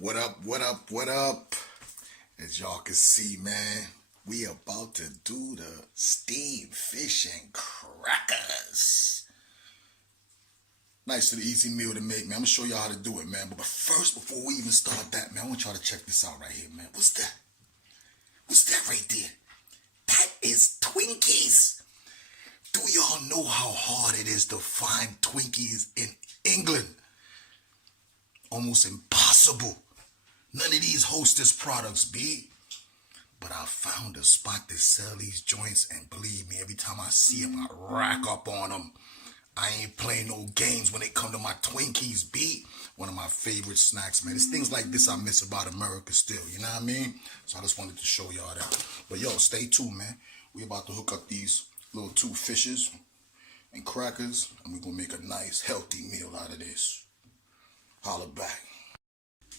What up, what up, what up? As y'all can see, man, we about to do the steamed fish and crackers. Nice and easy meal to make, man. I'm gonna show y'all how to do it, man. But first, before we even start that, man, I want y'all to check this out right here, man. What's that? What's that right there? That is Twinkies. Do y'all know how hard it is to find Twinkies in England? Almost impossible. None of these Hostess products be. But I found a spot that sell these joints, and believe me, every time I see them, I rack up on them. I ain't playing no games when it come to my Twinkies, be one of my favorite snacks, man. It's things like this I miss about America still, you know what I mean? So I just wanted to show y'all that. But yo, stay tuned, man. We about to hook up these little two fishes and crackers, and we're gonna make a nice, healthy meal out of this. Holla back.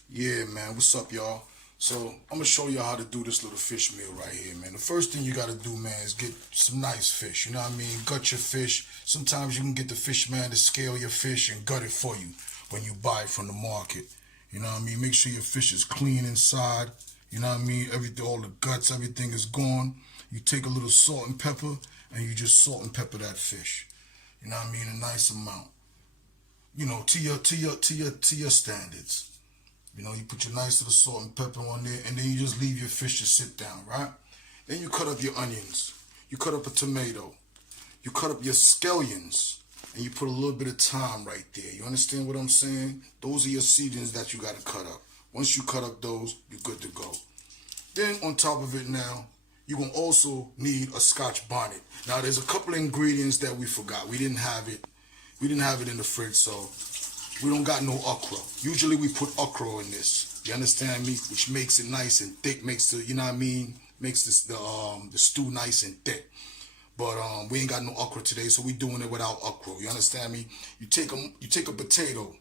Yeah, man, what's up, y'all? So I'm gonna show y'all how to do this little fish meal right here, man. The first thing you gotta do, man, is get some nice fish. You know what I mean? Gut your fish. Sometimes you can get the fish man to scale your fish and gut it for you when you buy it from the market. You know what I mean? Make sure your fish is clean inside. You know what I mean? Everything, all the guts, everything is gone. You take a little salt and pepper, and you just salt and pepper that fish. You know what I mean? A nice amount. You know, to your standards. You know, you put your nice little salt and pepper on there, and then you just leave your fish to sit down, right? Then you cut up your onions. You cut up a tomato. You cut up your scallions, and you put a little bit of thyme right there. You understand what I'm saying? Those are your seasonings that you got to cut up. Once you cut up those, you're good to go. Then on top of it now, you're going to also need a Scotch bonnet. Now, there's a couple of ingredients that we forgot. We didn't have it. We didn't have it in the fridge, so we don't got no okra. Usually we put okra in this. You understand me? Which makes it nice and thick, makes the, you know what I mean? Makes this the stew nice and thick. But we ain't got no okra today, so we doing it without okra. You understand me? You take a potato,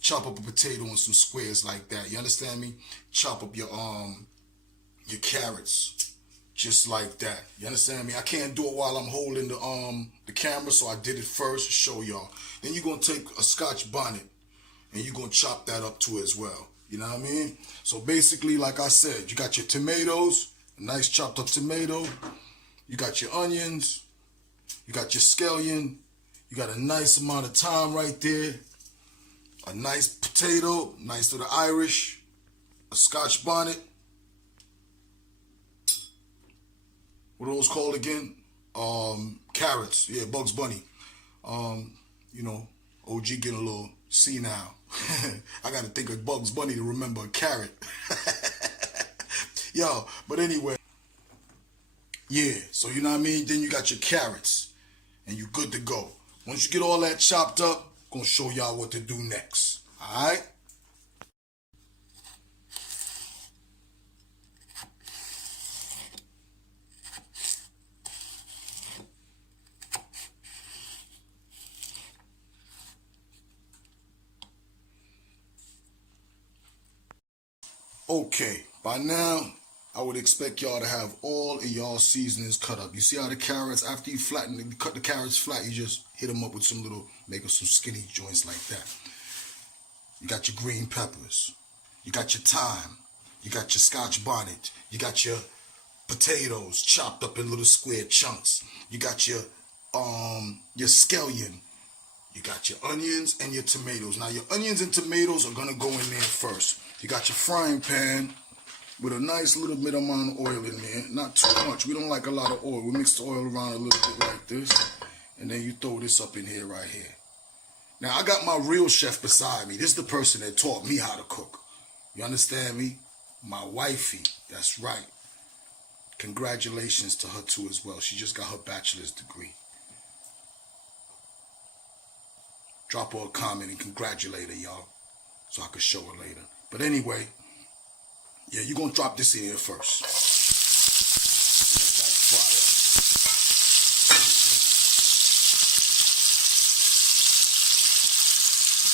chop up a potato in some squares like that. You understand me? Chop up your carrots. Just like that. You understand me? I can't do it while I'm holding the camera, so I did it first to show y'all. Then you're going to take a Scotch bonnet, and you're going to chop that up too as well. You know what I mean? So basically, like I said, you got your tomatoes, a nice chopped up tomato. You got your onions. You got your scallion. You got a nice amount of thyme right there. A nice potato, nice little Irish. A Scotch bonnet. What are those called again? Carrots. Yeah, Bugs Bunny. You know, OG getting a little senile. I got to think of Bugs Bunny to remember a carrot. Yo, but anyway. Yeah, so you know what I mean? Then you got your carrots, and you good to go. Once you get all that chopped up, I'm going to show y'all what to do next. All right? Okay, by now, I would expect y'all to have all of y'all seasonings cut up. You see how the carrots, after you cut the carrots flat, you just hit them up with some little, make some skinny joints like that. You got your green peppers. You got your thyme. You got your Scotch bonnet. You got your potatoes chopped up in little square chunks. You got your scallion. You got your onions and your tomatoes. Now, your onions and tomatoes are going to go in there first. You got your frying pan with a nice little bit amount of oil in there. Not too much. We don't like a lot of oil. We mix the oil around a little bit like this. And then you throw this up in here right here. Now, I got my real chef beside me. This is the person that taught me how to cook. You understand me? My wifey. That's right. Congratulations to her too as well. She just got her bachelor's degree. Drop her a comment and congratulate her, y'all, so I can show her later. But anyway, yeah, you're going to drop this in here first. Let that fry up.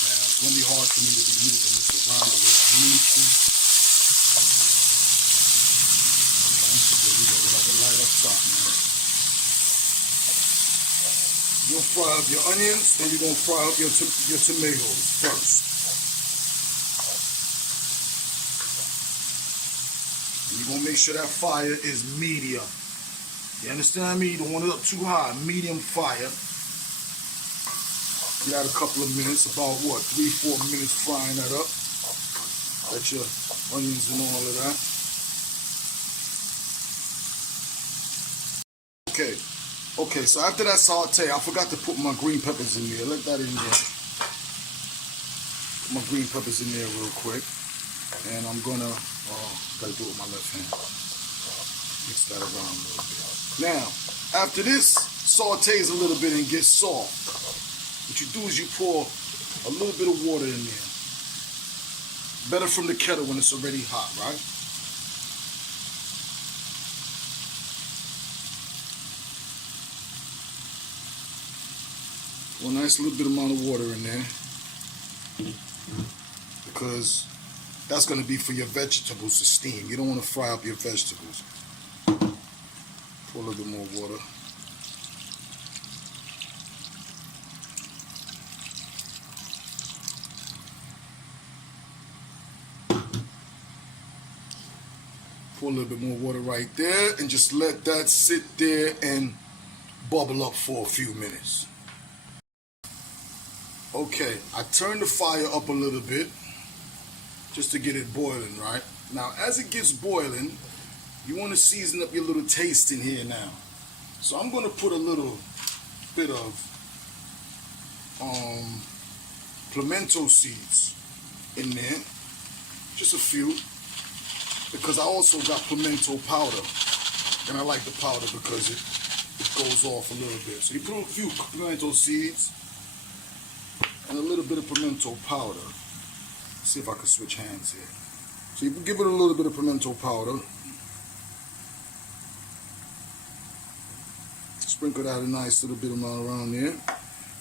Now, it's going to be hard for me to be moving this around the way I need to. Okay, there we go. We got the light up top, man. You're going to fry up your onions, then you're going to fry up your tomatoes first. And you're going to make sure that fire is medium. You understand me? You don't want it up too high. Medium fire. Give that a couple of minutes, about what, 3-4 minutes frying that up. Got your onions and all of that. Okay, so after that saute, I forgot to put my green peppers in there. Let that in there. Put my green peppers in there real quick. And I'm gonna, gotta do it with my left hand. Mix that around a little bit. Now, after this sautés a little bit and gets soft, what you do is you pour a little bit of water in there. Better from the kettle when it's already hot, right? Well, nice little bit amount of water in there. Because that's going to be for your vegetables to steam. You don't want to fry up your vegetables. Pour a little bit more water. Pour a little bit more water right there and just let that sit there and bubble up for a few minutes. Okay, I turned the fire up a little bit just to get it boiling, right? Now, as it gets boiling, you want to season up your little taste in here now. So I'm going to put a little bit of pimento seeds in there, just a few, because I also got pimento powder, and I like the powder because it goes off a little bit. So you put a few pimento seeds and a little bit of pimento powder. Let's see if I can switch hands here. So you give it a little bit of pimento powder. Sprinkle that a nice little bit amount around there.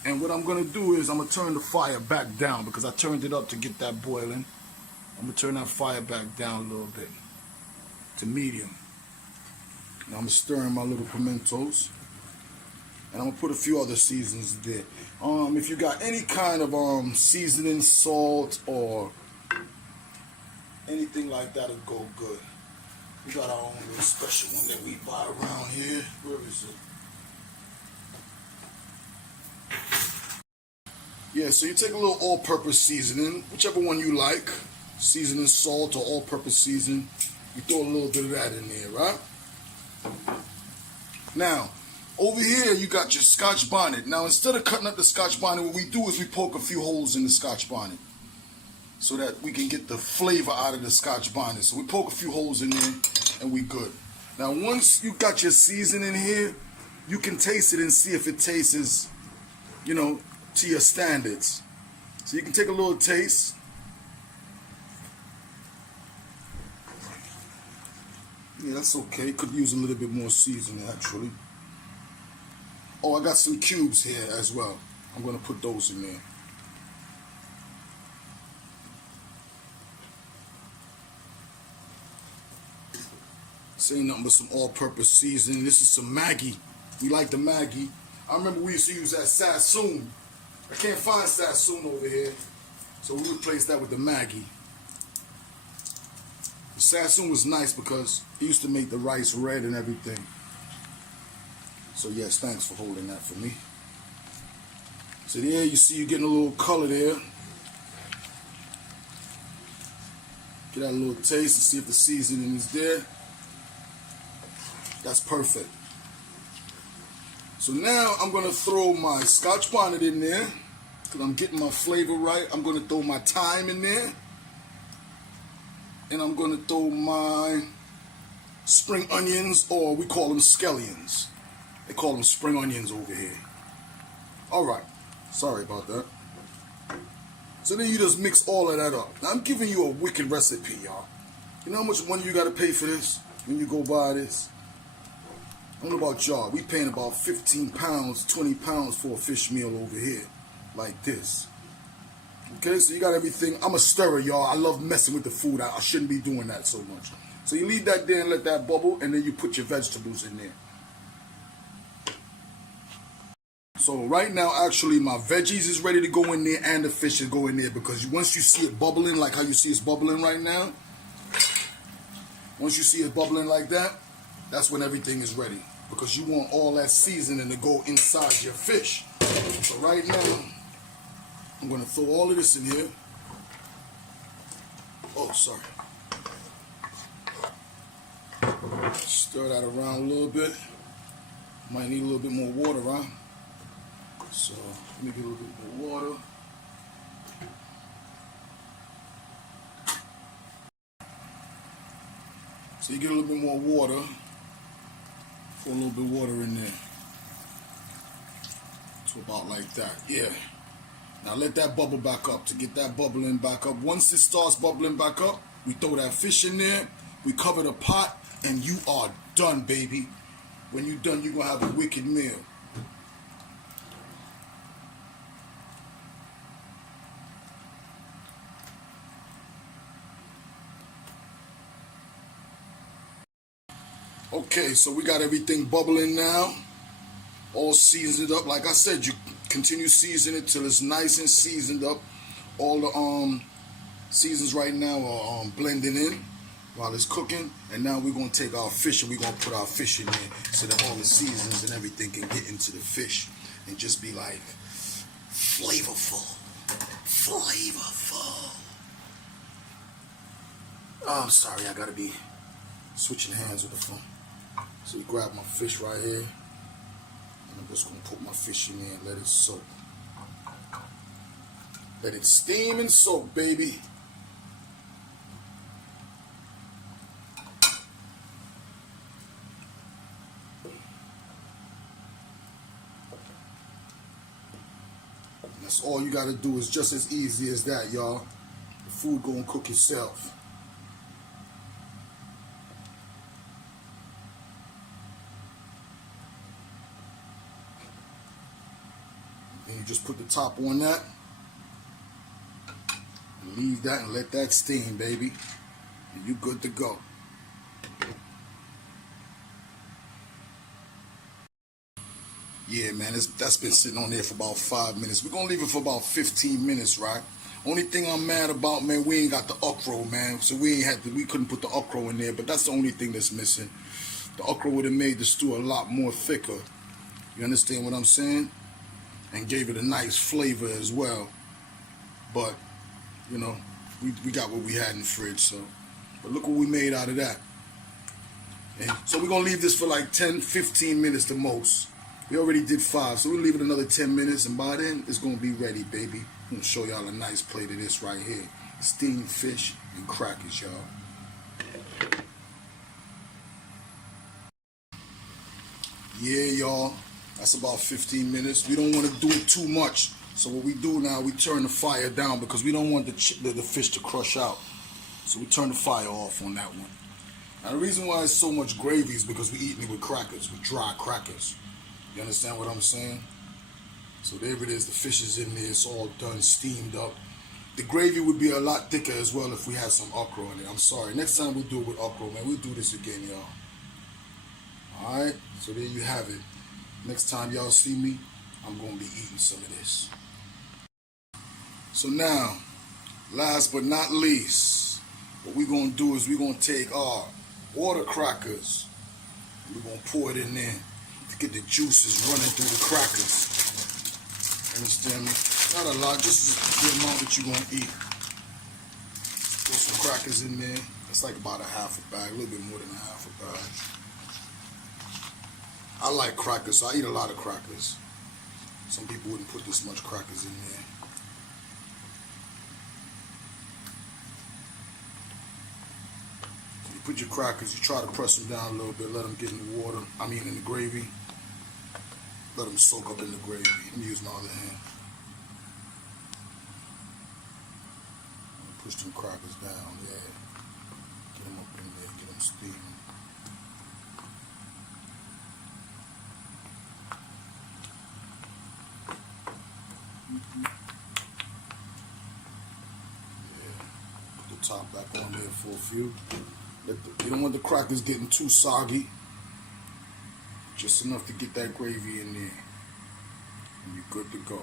And what I'm going to do is I'm going to turn the fire back down because I turned it up to get that boiling. I'm going to turn that fire back down a little bit to medium. Now I'm stirring my little pimentos. And I'm going to put a few other seasonings there. If you got any kind of seasoning, salt, or anything like that, it'll go good. We got our own little special one that we buy around here. Where is it? Yeah, so you take a little all-purpose seasoning, whichever one you like. Seasoning, salt, or all-purpose seasoning. You throw a little bit of that in there, right? Now, over here, you got your Scotch bonnet. Now, instead of cutting up the Scotch bonnet, what we do is we poke a few holes in the Scotch bonnet so that we can get the flavor out of the Scotch bonnet. So we poke a few holes in there, and we good. Now, once you got your seasoning here, you can taste it and see if it tastes, you know, to your standards. So you can take a little taste. Yeah, that's okay. Could use a little bit more seasoning, actually. Oh, I got some cubes here as well. I'm going to put those in there. This ain't nothing but some all-purpose seasoning. This is some Maggi. We like the Maggi. I remember we used to use that Sassoon. I can't find Sassoon over here, so we replaced that with the Maggi. The Sassoon was nice because it used to make the rice red and everything. So yes, thanks for holding that for me. So there you see you're getting a little color there. Get that little taste and see if the seasoning is there. That's perfect. So now I'm going to throw my Scotch bonnet in there because I'm getting my flavor right. I'm going to throw my thyme in there. And I'm going to throw my spring onions, or we call them scallions. They call them spring onions over here. Alright, sorry about that. So then you just mix all of that up. Now I'm giving you a wicked recipe, y'all. You know how much money you got to pay for this when you go buy this? I don't know about y'all. We paying about 15 pounds, 20 pounds for a fish meal over here. Like this. Okay, so you got everything. I'm a stirrer, y'all. I love messing with the food. I shouldn't be doing that so much. So you leave that there and let that bubble, and then you put your vegetables in there. So right now, actually, my veggies is ready to go in there, and the fish is go in there, because once you see it bubbling, like how you see it's bubbling right now, Once you see it bubbling like that, that's when everything is ready. Because you want all that seasoning to go inside your fish. So right now, I'm going to throw all of this in here. Oh, sorry. Stir that around a little bit. Might need a little bit more water, huh? So let me get a little bit more water. So you get a little bit more water. Pour a little bit of water in there. To about like that. Yeah. Now let that bubble back up. To get that bubbling back up. Once it starts bubbling back up, we throw that fish in there. We cover the pot. And you are done, baby. When you're done, you're going to have a wicked meal. Okay, so we got everything bubbling now. All seasoned up. Like I said, you continue seasoning it till it's nice and seasoned up. All the seasons right now are blending in while it's cooking. And now we're going to take our fish and we're going to put our fish in there so that all the seasons and everything can get into the fish and just be like flavorful. Flavorful. Oh, I'm sorry, I got to be switching hands with the phone. So we grab my fish right here. And I'm just going to put my fish in there and let it soak. Let it steam and soak, baby. And that's all you got to do. Is just as easy as that, y'all. The food going to cook itself. And you just put the top on that. And leave that and let that steam, baby. And you good to go. Yeah, man, that's been sitting on there for about 5 minutes. We're going to leave it for about 15 minutes, right? Only thing I'm mad about, man, we ain't got the okra, man. So we couldn't put the okra in there, but that's the only thing that's missing. The okra would have made the stew a lot more thicker. You understand what I'm saying? And gave it a nice flavor as well. But, you know, we got what we had in the fridge, so. But look what we made out of that. And so we're going to leave this for like 10, 15 minutes the most. We already did 5, so we'll leave it another 10 minutes, and by then, it's going to be ready, baby. I'm going to show y'all a nice plate of this right here. Steamed fish and crackers, y'all. Yeah, y'all. That's about 15 minutes. We don't want to do it too much. So what we do now, we turn the fire down because we don't want the fish to crush out. So we turn the fire off on that one. Now the reason why it's so much gravy is because we're eating it with crackers, with dry crackers. You understand what I'm saying? So there it is. The fish is in there. It's all done, steamed up. The gravy would be a lot thicker as well if we had some okra in it. I'm sorry. Next time we do it with okra, man. We'll do this again, y'all. Alright? So there you have it. Next time y'all see me, I'm going to be eating some of this. So now, last but not least, what we're going to do is we're going to take our water crackers and we're going to pour it in there to get the juices running through the crackers. Understand me? Not a lot, just the amount that you're going to eat. Put some crackers in there. It's like about a half a bag, a little bit more than a half a bag. I like crackers, so I eat a lot of crackers. Some people wouldn't put this much crackers in there. So you put your crackers, you try to press them down a little bit, let them get in the water, in the gravy. Let them soak up in the gravy. I'm using my other hand. Push them crackers down, yeah. Get them up in there, get them steaming. Put the top back on there for a few. You don't want the crackers getting too soggy. Just enough to get that gravy in there. And you're good to go.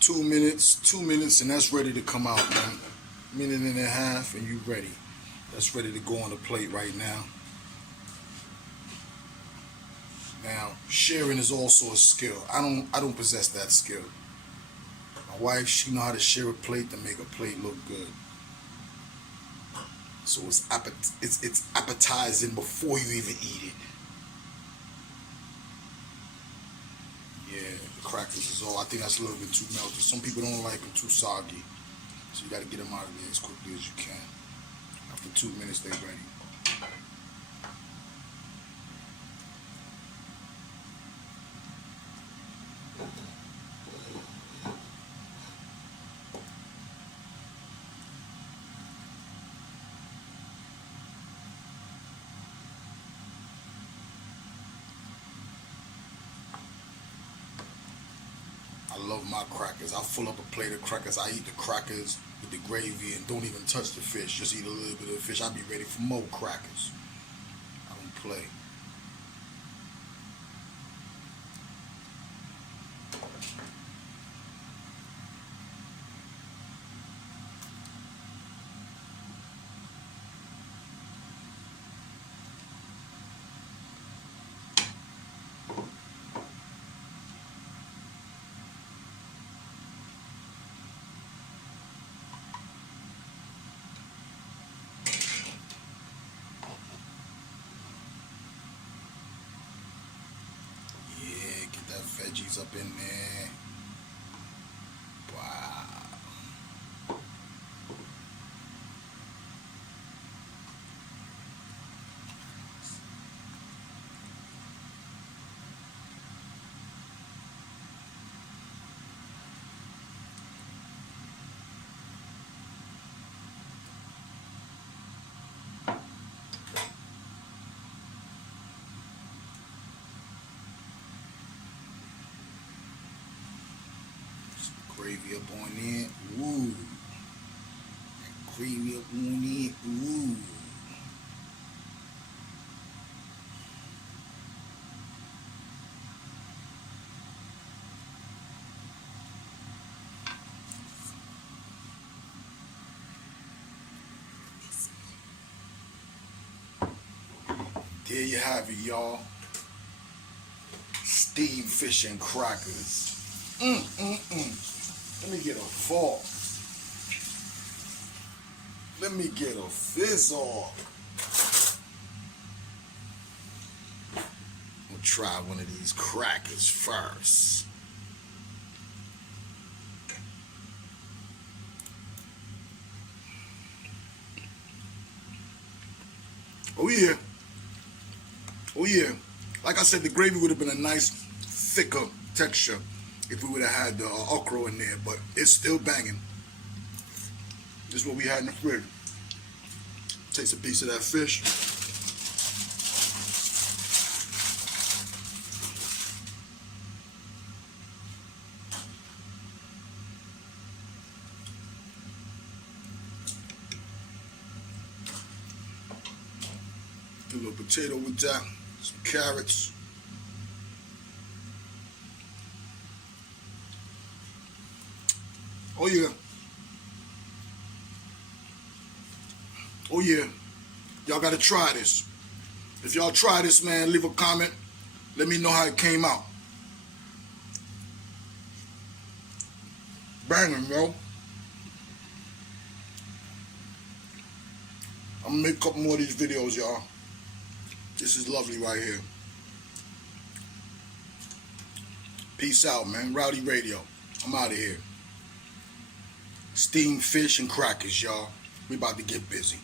2 minutes, and that's ready to come out, man. minute and a half, and you ready. That's ready to go on the plate right now. Now, sharing is also a skill. I don't possess that skill. My wife, she know how to share a plate to make a plate look good. So it's appetizing before you even eat it. Yeah, the crackers is all. I think that's a little bit too melty. Some people don't like them too soggy. So you got to get them out of there as quickly as you can. After 2 minutes, they're ready. I love my crackers. I'll fill up a plate of crackers. I eat the crackers with the gravy and don't even touch the fish. Just eat a little bit of the fish. I'll be ready for more crackers. I don't play. Veggies up in there. Wow. Gravy up on it, woo. Gravy up on it, woo. There you have it, y'all. Steamed fish and crackers. Let me get a fork. Let me get a fizz off. We'll try one of these crackers first. Oh yeah. Oh yeah. Like I said, the gravy would have been a nice, thicker texture if we would have had the okra in there, but it's still banging. This is what we had in the fridge. Takes a piece of that fish. Do a little potato with that, some carrots. Oh yeah. Oh yeah. Y'all gotta try this. If y'all try this, man, leave a comment. Let me know how it came out. Banging, yo. I'm gonna make a couple more of these videos, y'all. This is lovely right here. Peace out, man. Rowdy Radio. I'm out of here. Steamed fish and crackers, y'all. We about to get busy.